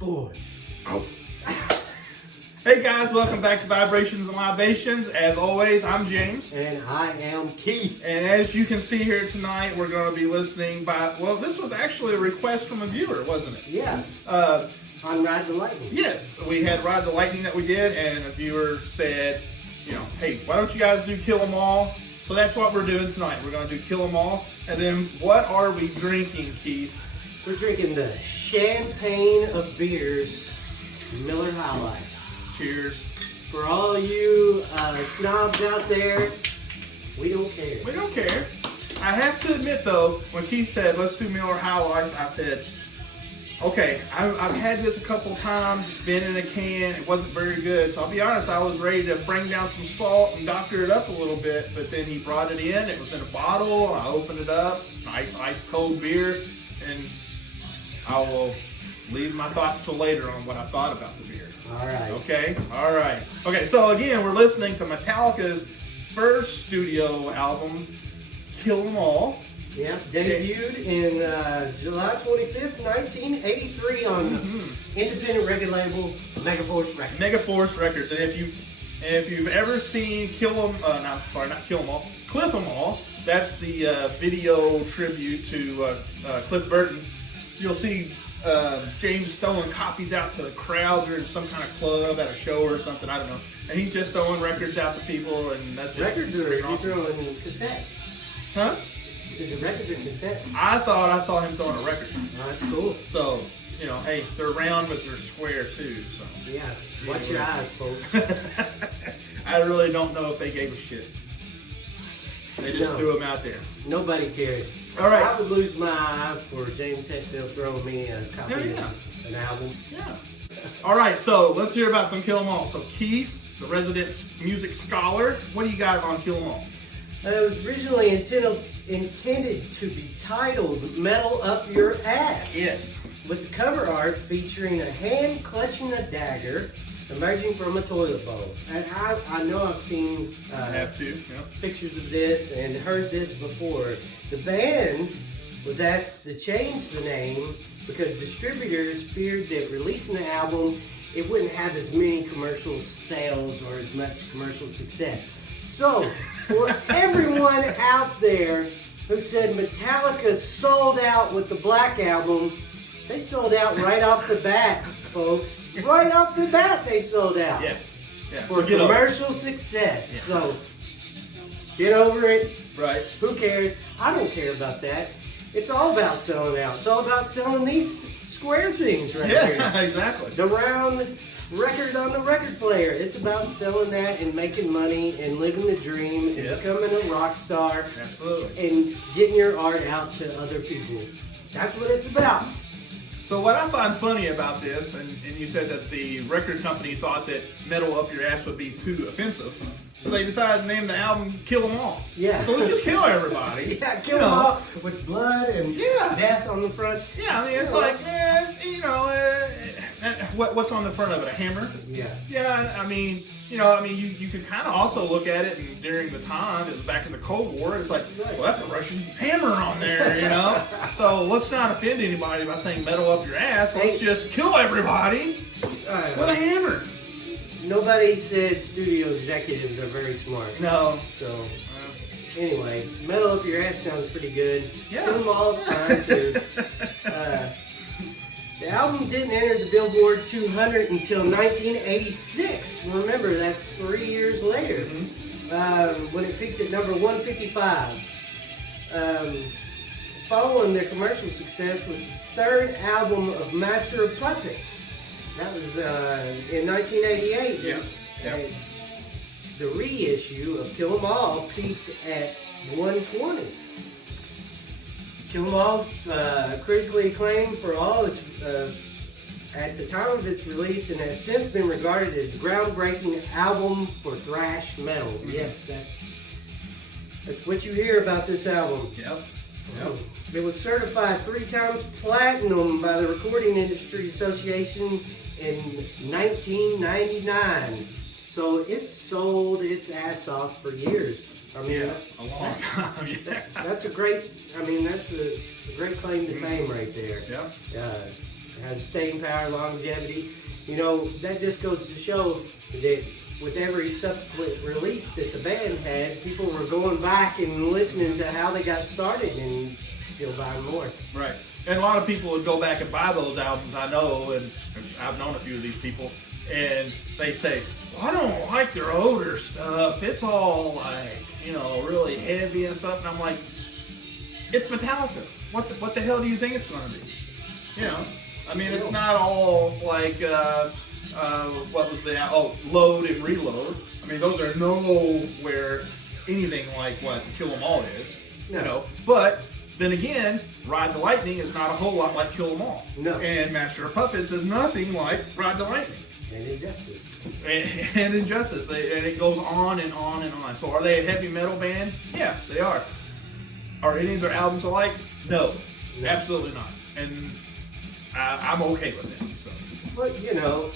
4. Oh. Hey guys, welcome back to Vibrations and Libations. As always, I'm James. And I am Keith. And as you can see here tonight, we're going to be listening this was actually a request from a viewer, wasn't it? Yeah. On Ride the Lightning. Yes, we had Ride the Lightning that we did, and a viewer said, hey, why don't you guys do Kill 'Em All? So that's what we're doing tonight. We're going to do Kill 'Em All. And then what are we drinking, Keith? We're drinking the champagne of beers, Miller High Life. Cheers. For all you snobs out there, we don't care. We don't care. I have to admit, though, when Keith said, let's do Miller High Life, I said, okay, I've had this a couple times. It's been in a can. It wasn't very good. So I'll be honest, I was ready to bring down some salt and doctor it up a little bit. But then he brought it in. It was in a bottle. I opened it up. Nice ice cold beer. And I will leave my thoughts till later on what I thought about the beer. All right. Okay? All right. Okay, so again, we're listening to Metallica's first studio album, Kill 'Em All. Yeah, debuted in July 25th, 1983 on independent record label Megaforce Records. Megaforce Records. And if you've ever seen Cliff 'Em All, that's the video tribute to Cliff Burton. You'll see James throwing copies out to the crowd during some kind of club at a show or something, I don't know. And he's just throwing records out to people, and that's just Records or freaking he's awesome. throwing cassettes? Huh? Is it records or cassettes? I thought I saw him throwing a record. Oh, that's cool. So, hey, they're round but they're square too. So Yeah, watch your eyes, folks. I really don't know if they gave a shit. They just threw them out there. Nobody cared. All right. I would lose my eye for James Hetfield throwing me a copy of an album. Yeah. All right, so let's hear about some Kill 'Em All. So Keith, the resident music scholar, what do you got on Kill 'Em All? It was originally intended to be titled Metal Up Your Ass. Yes. With the cover art featuring a hand clutching a dagger emerging from a toilet bowl. And I know I've seen pictures of this and heard this before. The band was asked to change the name because distributors feared that releasing the album, it wouldn't have as many commercial sales or as much commercial success. So, for everyone out there who said Metallica sold out with the Black Album, they sold out right off the bat, folks. Right off the bat, they sold out. Yeah. For commercial success. Yeah. So, get over it. Right. Who cares? I don't care about that. It's all about selling out. It's all about selling these square things right here. Yeah, exactly. The round record on the record player. It's about selling that and making money and living the dream and becoming a rock star. Absolutely. And getting your art out to other people. That's what it's about. So what I find funny about this, and you said that the record company thought that Metal Up Your Ass would be too offensive, so they decided to name the album Kill 'Em All. Yeah. So let's just kill everybody. Yeah, kill them all with blood and death on the front. Yeah, I mean, it's like, what's on the front of it? A hammer? Yeah. Yeah, I mean, you could kind of also look at it, and during the time, it was back in the Cold War, it's like, well, that's a Russian hammer on there, So let's not offend anybody by saying metal up your ass. Let's just kill everybody with a hammer. Nobody said studio executives are very smart. No. So, anyway, metal up your ass sounds pretty good. Yeah. Kill 'Em All is fine too. The album didn't enter the Billboard 200 until 1986. Remember, that's 3 years later. When it peaked at number 155. Following their commercial success with his third album of Master of Puppets. That was in 1988. Yeah. The reissue of Kill 'Em All peaked at 120. Kill 'Em All's critically acclaimed for all its at the time of its release and has since been regarded as a groundbreaking album for thrash metal. Yes, that's what you hear about this album. Yep. It was certified 3 times platinum by the Recording Industry Association in 1999. So it sold its ass off for years. I mean, a long time. That's a great. I mean, that's a great claim to fame right there. Yeah. has staying power, longevity. You know, that just goes to show that with every subsequent release that the band had, people were going back and listening to how they got started and still buying more. Right. And a lot of people would go back and buy those albums, I know, and I've known a few of these people, and they say, well, I don't like their older stuff. It's all like, you know, really heavy and stuff. And I'm like, it's Metallica. What the hell do you think it's going to be? You know, I mean, it's not all like, what was the, Load and Reload. I mean, those are nowhere anything like what Kill 'Em All is, you know. But then again, Ride the Lightning is not a whole lot like Kill 'Em All. No. And Master of Puppets is nothing like Ride the Lightning. And Injustice. And Injustice. And it goes on and on and on. So are they a heavy metal band? Yeah, they are. Are any of their albums alike? No. Absolutely not. And I'm okay with that. So. But, you know,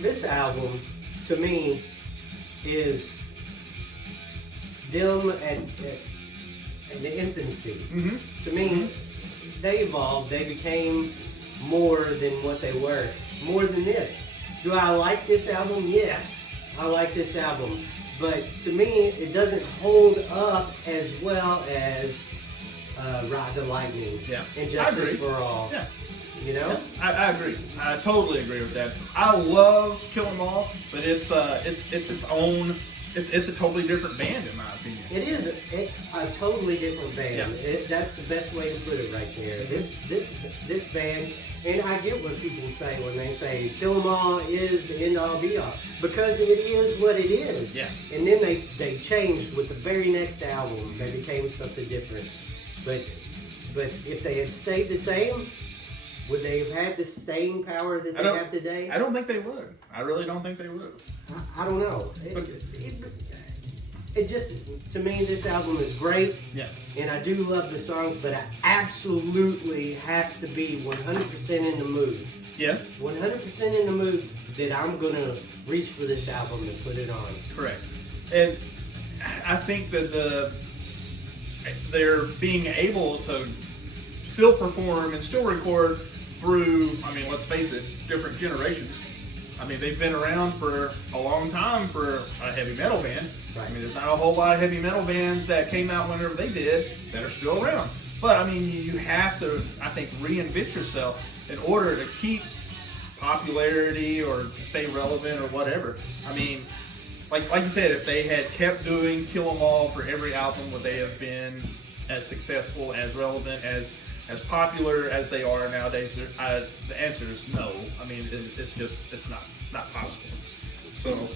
this album, to me, is them at the infancy. Mm-hmm. To me, they evolved. They became more than what they were. More than this. Do I like this album? Yes, I like this album. But to me, it doesn't hold up as well as Ride the Lightning. Yeah. And Justice for All. Yeah. You know? Yeah, I agree. I totally agree with that. I love Kill 'Em All, but it's its own. It's a totally different band in my opinion. It is a totally different band. Yeah. That's the best way to put it right there. This band, and I get what people say when they say Kill 'Em All is the end all be all, because it is what it is. Yeah. And then they changed with the very next album. They became something different. But if they had stayed the same, would they have had the staying power that they have today? I don't think they would. I really don't think they would. I don't know. It just, to me, this album is great. Yeah. And I do love the songs, but I absolutely have to be 100% in the mood. Yeah. 100% in the mood that I'm going to reach for this album and put it on. Correct. And I think that they're being able to still perform and still record through, I mean, let's face it, different generations. I mean, they've been around for a long time for a heavy metal band. Right. I mean, there's not a whole lot of heavy metal bands that came out whenever they did that are still around. But, I mean, you have to, I think, reinvent yourself in order to keep popularity or to stay relevant or whatever. I mean, like you said, if they had kept doing Kill 'Em All for every album, would they have been as successful, as relevant, as popular as they are nowadays? The answer is no. I mean, it's not possible. So,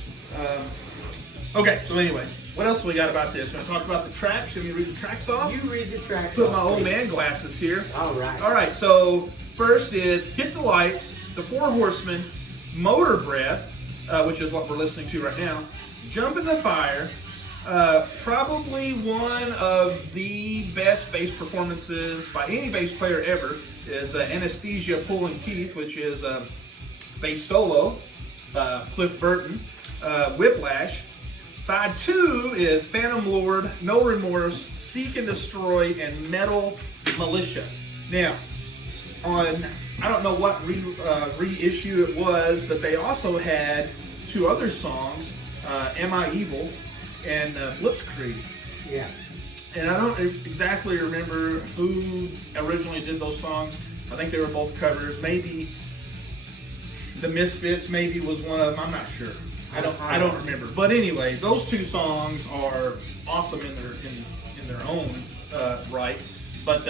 okay. So anyway, what else we got about this? Want to talk about the tracks? Should we read the tracks off? You read the tracks Put off. my old man glasses here. All right. All right. So first is Hit the Lights, The Four Horsemen, Motor Breath, which is what we're listening to right now. Jump in the Fire. Probably one of the best bass performances by any bass player ever is Anesthesia Pulling Teeth, which is bass solo, Cliff Burton. Whiplash. Side 2 is Phantom Lord, No Remorse, Seek and Destroy, and Metal Militia. Now, I don't know what reissue it was, but they also had two other songs, Am I Evil and Blitzkrieg. Yeah. And I don't exactly remember who originally did those songs. I think they were both covers. Maybe The Misfits maybe was one of them. I'm not sure. I don't remember. But anyway, those two songs are awesome in their own right. But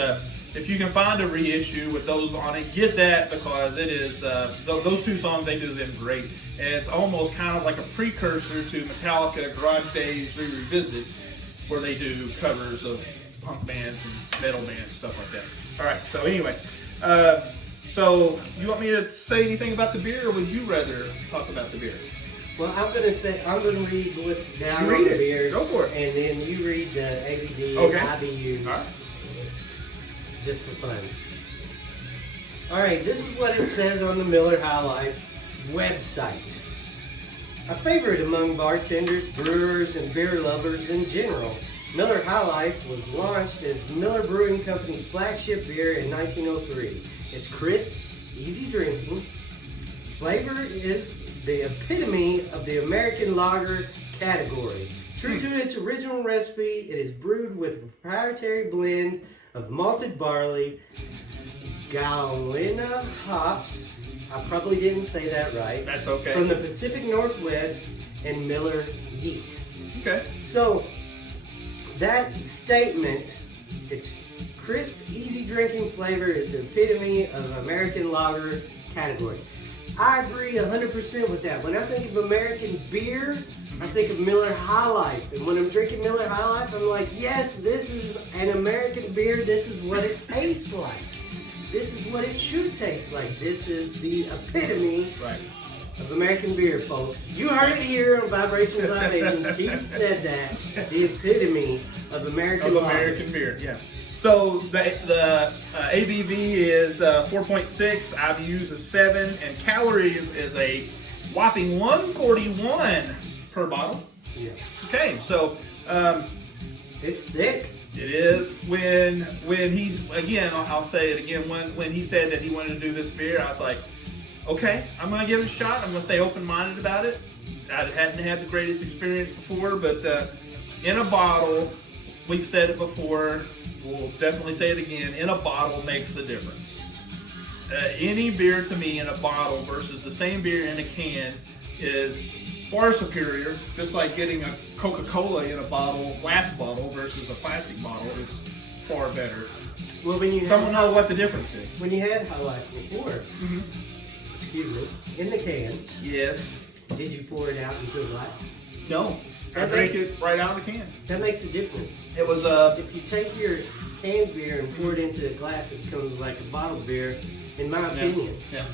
if you can find a reissue with those on it, get that, because it is those two songs, they do them great. And it's almost kind of like a precursor to Metallica Garage Days Revisited, where they do covers of punk bands and metal bands, stuff like that. All right, so anyway, so you want me to say anything about the beer, or would you rather talk about the beer? Well, I'm gonna read what's down You on read the it. beer. Go for it. And then you read the ABD Okay. and IBUs. All right. Just for fun. All right, this is what it says on the Miller High Life website. A favorite among bartenders, brewers, and beer lovers in general, Miller High Life was launched as Miller Brewing Company's flagship beer in 1903. It's crisp, easy drinking. Flavor is the epitome of the American lager category. True to its original recipe, it is brewed with a proprietary blend of malted barley, Galena hops, I probably didn't say that right. That's okay. From the Pacific Northwest, and Miller yeast. Okay. So, that statement, it's crisp, easy drinking flavor, is the epitome of American lager category. I agree 100% with that. When I think of American beer, I think of Miller High Life. And when I'm drinking Miller High Life, I'm like, yes, this is an American beer. This is what it tastes like. This is what it should taste like. This is the epitome of American beer, folks. You heard it here on Vibrations Libations. Keith said that. The epitome of American beer, yeah. So the ABV is 4.6, IBUs is 7, and calories is a whopping 141 per bottle. Yeah. Okay, so it's thick. It is. When he, again, I'll say it again, when he said that he wanted to do this beer, I was like, okay, I'm going to give it a shot. I'm going to stay open-minded about it. I hadn't had the greatest experience before, but in a bottle, we've said it before, we'll definitely say it again, in a bottle makes a difference. Any beer to me in a bottle versus the same beer in a can is far superior, just like getting a Coca-Cola in a bottle, glass bottle versus a plastic bottle is far better. Well, when you don't know what the difference is. When you had High Life before, excuse me, in the can. Yes. Did you pour it out into a glass? No. I drank it right out of the can. That makes a difference. It was if you take your canned beer and pour it into a glass, it becomes like a bottled beer, in my opinion. Yeah.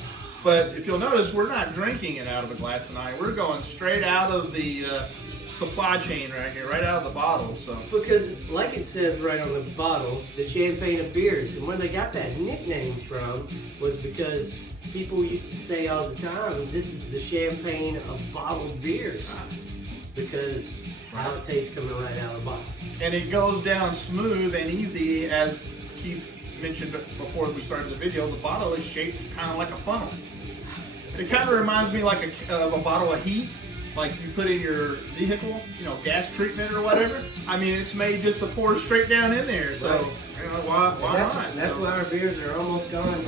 But if you'll notice, we're not drinking it out of a glass tonight. We're going straight out of the supply chain right here, right out of the bottle. So because, like it says right on the bottle, the champagne of beers, and where they got that nickname from was because people used to say all the time, "This is the champagne of bottled beers," because how it tastes coming right out of the bottle. And it goes down smooth and easy, as Keith mentioned before we started the video. The bottle is shaped kind of like a funnel. It kind of reminds me like of a bottle of heat, like you put in your vehicle, gas treatment or whatever. I mean, it's made just to pour straight down in there. So why not? That's why our beers are almost gone.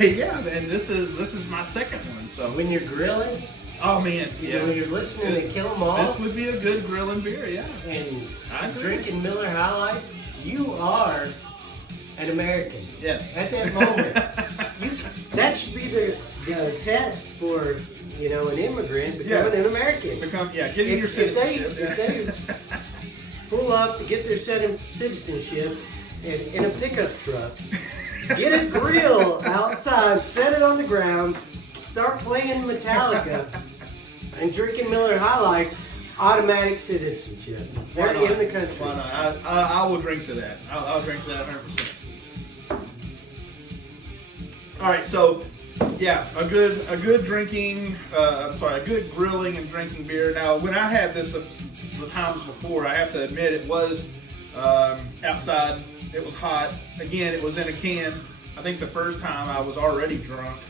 Yeah, and this is my second one. So when you're grilling, oh man, when you're listening to Kill 'Em All, this would be a good grilling beer. Yeah, and drinking Miller High Life, you are an American. Yeah. At that moment, that should be the test for an immigrant becoming an American. Getting your citizenship. If they pull up to get their citizenship in a pickup truck, get a grill outside, set it on the ground, start playing Metallica, and drinking Miller High Life, automatic citizenship. They're in the country. Why not? I will drink to that. I'll drink to that 100%. All right, so yeah, a good drinking. A good grilling and drinking beer. Now, when I had this the times before, I have to admit it was outside. It was hot. Again, it was in a can. I think the first time I was already drunk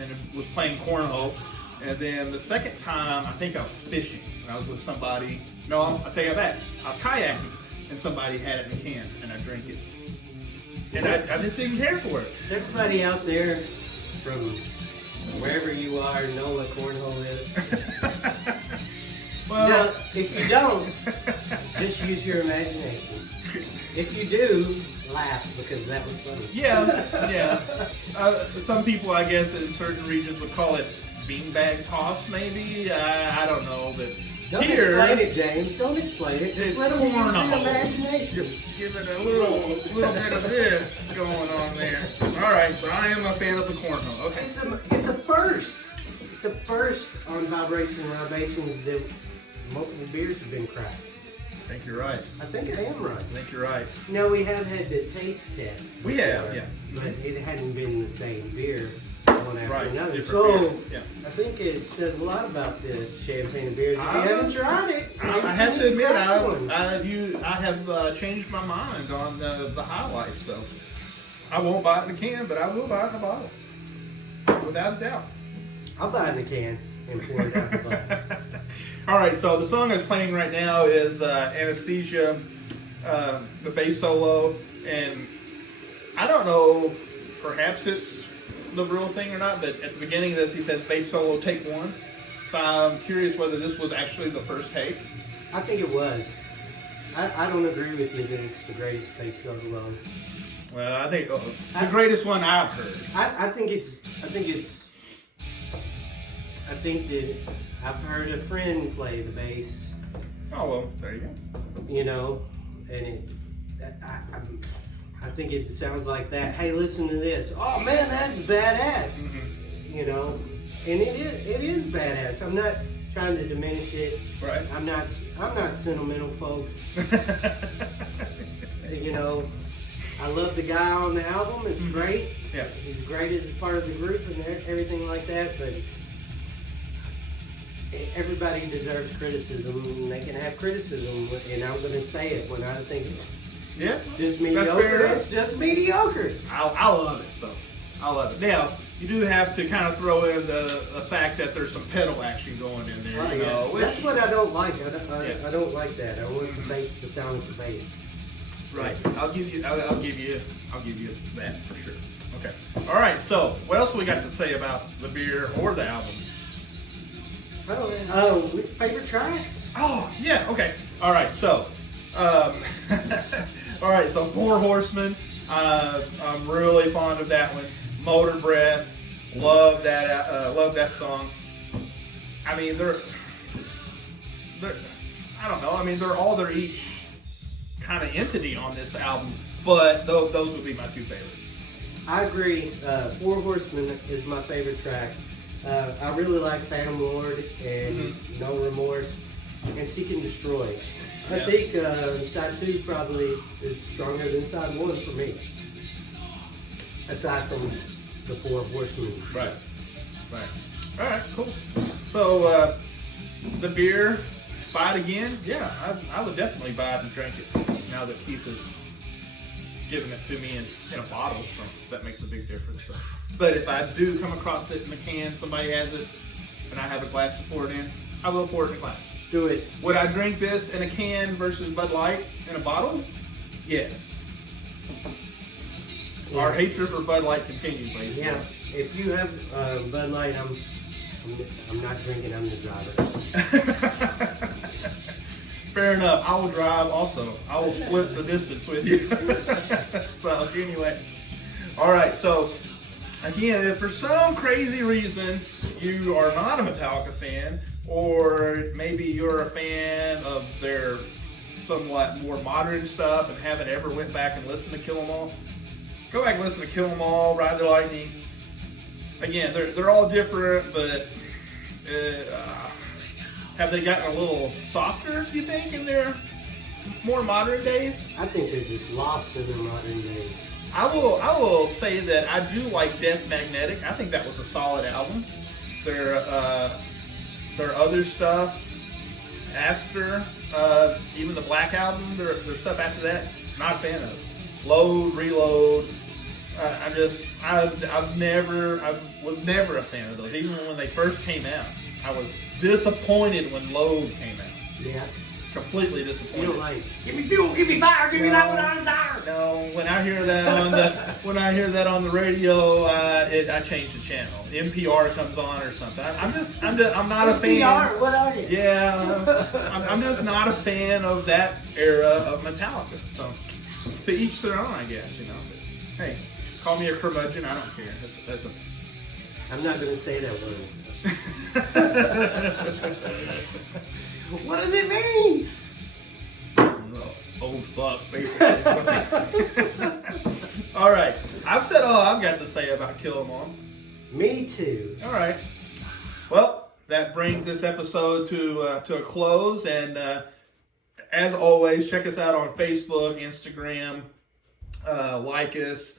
and was playing cornhole, and then the second time I think I was fishing. I was with somebody. No, I'll take it back. I was kayaking, and somebody had it in a can, and I drank it. And I just didn't care for it. Does everybody out there from wherever you are know what cornhole is? Well, now, if you don't, just use your imagination. If you do, laugh because that was funny. Yeah. Some people, I guess, in certain regions would call it beanbag toss, maybe. I don't know, but don't explain it, James. Don't explain it. Just let them use their imagination. Just give it a little bit of this going on there. All right, so I am a fan of the cornhole. Okay. It's a first. It's a first on Vibration Libations that multiple beers have been cracked. I think you're right. I think I am right. I think you're right. No, we have had the taste test. We have, yeah. But it hadn't been the same beer one after another. So, I think it says a lot about the champagne and beers. If you haven't tried it, I have to admit, I have changed my mind on the High Life. So I won't buy it in a can, but I will buy it in a bottle. without a doubt. I'll buy it in a can and pour it out the butt. All right, so the song that's playing right now is Anesthesia, the bass solo, and I don't know, perhaps it's the real thing or not, but at the beginning of this he says bass solo take one. So I'm curious whether this was actually the first take. I think it was. I don't agree with you that it's the greatest bass solo. Well, I think the greatest one I've heard. I think that I've heard a friend play the bass. Oh, well, there you go. You know, and I think it sounds like that. Hey, listen to this. Oh man, that's badass. Mm-hmm. You know, and it is badass. I'm not trying to diminish it. Right. I'm not sentimental, folks. You know, I love the guy on the album. It's great. Yeah. He's great as a part of the group and everything like that, but everybody deserves criticism, and they can have criticism, and I'm going to say it when I think it's just mediocre. It's just mediocre. I love it, so I love it. Now, you do have to kind of throw in the fact that there's some pedal action going in there. Oh, you know, which, that's what I don't like. I don't like that. I want the bass to sound like the bass. Right. I'll give you that for sure. Okay. All right. So, what else we got to say about the beer or the album? Favorite tracks? Oh, yeah. Okay. All right. So, all right. So, Four Horsemen. I'm really fond of that one. Motor Breath. Love that song. I mean, they're. I don't know. I mean, they're each kind of entity on this album, but those would be my two favorites. I agree. Four Horsemen is my favorite track. I really like Phantom Lord and No Remorse and Seek and Destroy. I think side 2 probably is stronger than side 1 for me. Aside from the Four Horsemen. Right. All right, cool. So the beer, buy it again? Yeah, I would definitely buy it and drink it now that Keith has given it to me in a bottle, so that makes a big difference. So. But if I do come across it in a can, somebody has it, and I have a glass to pour it in, I will pour it in a glass. Do it. Would I drink this in a can versus Bud Light in a bottle? Yes. Yeah. Our hatred for Bud Light continues, ladies and gentlemen. If you have Bud Light, I'm not drinking. I'm the driver. Fair enough. I will drive also. I will split the distance with you. So anyway. All right. So again, if for some crazy reason you are not a Metallica fan, or maybe you're a fan of their somewhat more modern stuff and haven't ever went back and listened to Kill 'Em All, go back and listen to Kill 'Em All, Ride the Lightning. Again, they're all different, but have they gotten a little softer, do you think, in their more modern days? I think they're just lost in their modern days. I will say that I do like Death Magnetic. I think that was a solid album. Their other stuff after even the Black Album, their stuff after that, not a fan of. Load, Reload. I was never a fan of those. Even when they first came out, I was disappointed when Load came out. Yeah. Completely disappointed. You don't like, give me fuel, give me fire, give me that one I desire. No, when I hear that on the radio, I change the channel. NPR comes on or something. I'm not a fan. NPR, what are you? Yeah, I'm just not a fan of that era of Metallica. So, to each their own, I guess. You know. But, hey, call me a curmudgeon. I don't care. I'm not going to say that word. What does it mean? Old fuck, basically. All right. I've said all I've got to say about Kill 'Em All. Me too. All right. Well, that brings this episode to a close. And as always, check us out on Facebook, Instagram. Like us.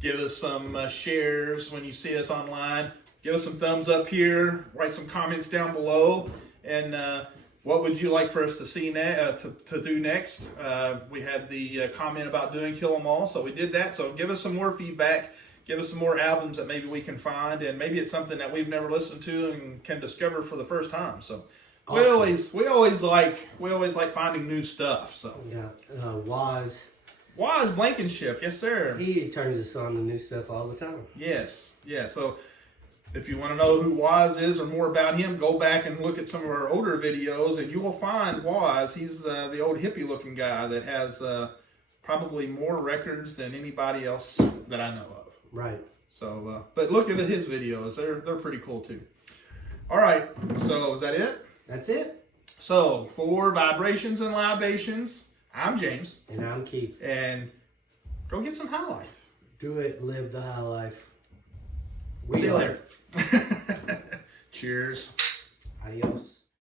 Give us some shares when you see us online. Give us some thumbs up here. Write some comments down below. And what would you like for us to see to do next? We had the comment about doing Kill 'Em All, so we did that. So give us some more feedback. give us some more albums that maybe we can find, and maybe it's something that we've never listened to and can discover for the first time. So awesome. we always like finding new stuff. So yeah, Waz Blankenship, yes sir. He turns us on to new stuff all the time. Yes, yeah. So if you want to know who Waz is or more about him, go back and look at some of our older videos, and you will find Waz. He's the old hippie-looking guy that has probably more records than anybody else that I know of. Right. So, but look at his videos; they're pretty cool too. All right. So is that it? That's it. So for Vibrations and Libations, I'm James, and I'm Keith, and go get some high life. Do it. Live the high life. See you later. Cheers. Adios.